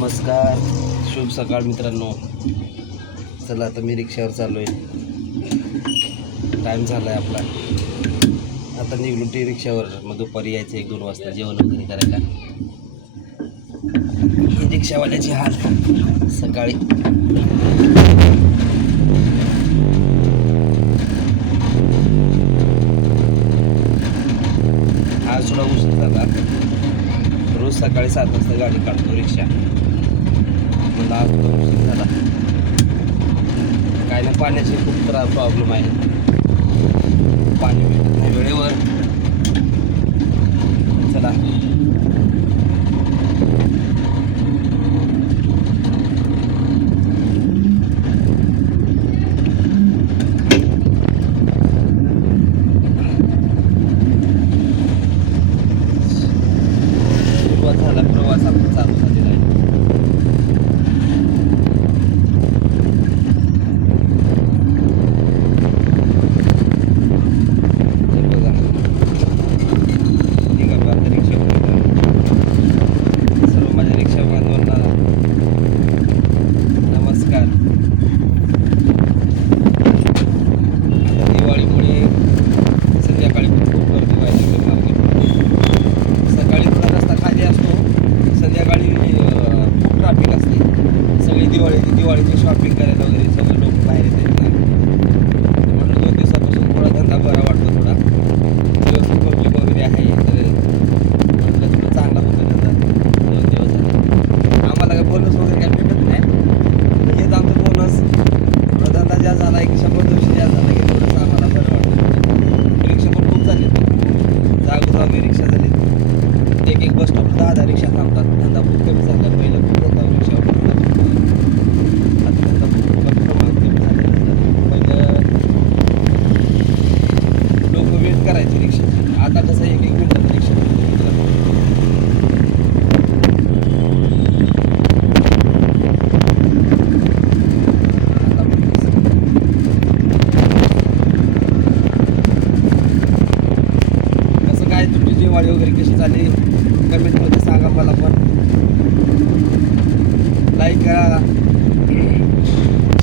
नमस्कार, शुभ सकाळ मित्रांनो. चला आता मी रिक्षावर चाललो आहे. टाईम झाला आहे आपला. आता निघलो टी रिक्षावर. मग दुपारी यायचं 1-2 वाजता जेवण वगैरे करायला. ही रिक्षावाल्याची हाल सकाळी. आज थोडा उशीर झाला. रोज सकाळी 7 वाजता गाडी काढतो रिक्षा. मला आज थोडा उशीर झाला. काय ना, पाण्याची खूप प्रॉब्लेम आहे. पाणी भेटत नाही वेळेवर. चला झाला प्रवास आपला चालू झालेला आहे. बघा ठीक आहे. आता रिक्षा सर्व माझ्या रिक्षा बांधवांना नमस्कार. आता दिवाळीमुळे संध्याकाळी खूप गर्दी व्हायला मार्केटमध्ये. सकाळी थोडा रस्ता खाली असतो, संध्याकाळी खूप ट्रॅफिक असते. सगळी दिवाळीची शॉपिंग करायला वगैरे सगळे लोक बाहेर येतात ना. म्हटलं 2 दिवसापासून थोडा धंदा बरा वाटतो. थोडा व्यवस्थित पब्लिक वगैरे आहे तर म्हटलं थोडं चांगला होतो धंदा. 2 दिवस झाले. आम्हाला काय बोनस वगैरे काय भेटत नाही. हेच आमचं बोनस. थोडा धंदा ज्या झाला की 100-200 ज्या झाला की थोडंसं आम्हाला बरं वाटतं. रिक्षा पण खूप झाली. जागोजागी रिक्षा झाली. एक बस स्टॉप 10 रिक्षा थांबतात. धंदा खूप कमी झाला. पहिलं खूप धंदा रिक्षावर आता धंदा खूप प्रमाणात कमी झालेला. पहिलं लोक वेट करायचे रिक्षाची. आता कसं 1-1 मिनिटात रिक्षा कसं काय तुमची दिवाळी वगैरे कशी झाली कमेंटमध्ये सांगा मला पण. लाईक करा,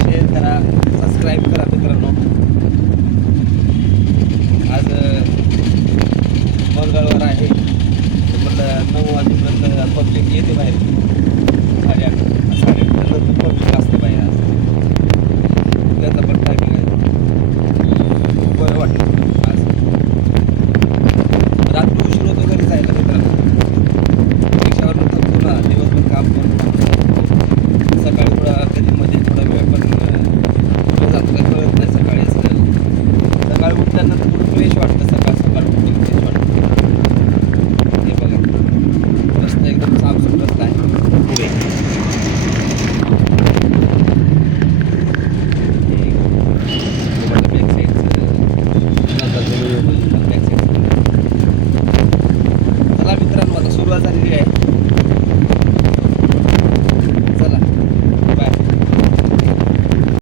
शेअर करा, सबस्क्राईब करा मित्रांनो. आज मंगळवार आहे. म्हटलं 9 वाजेपर्यंत पब्लिक येते बाहेर. 8:30 पब्लिक असते बाहेर. आज त्याचा पण टायमिंग आहे. खूप बरं वाटतं. आज रात्री उशीर होतो घरी जायला मित्रांनो. रिक्षावर थकतो ना, दिवसभर काम करून. सकाळी थोडा कधीमध्ये थोडा वेळ पण जातो, काही कळत नाही. सकाळी उठल्यानंतर थोडं फ्रेश वाटतं.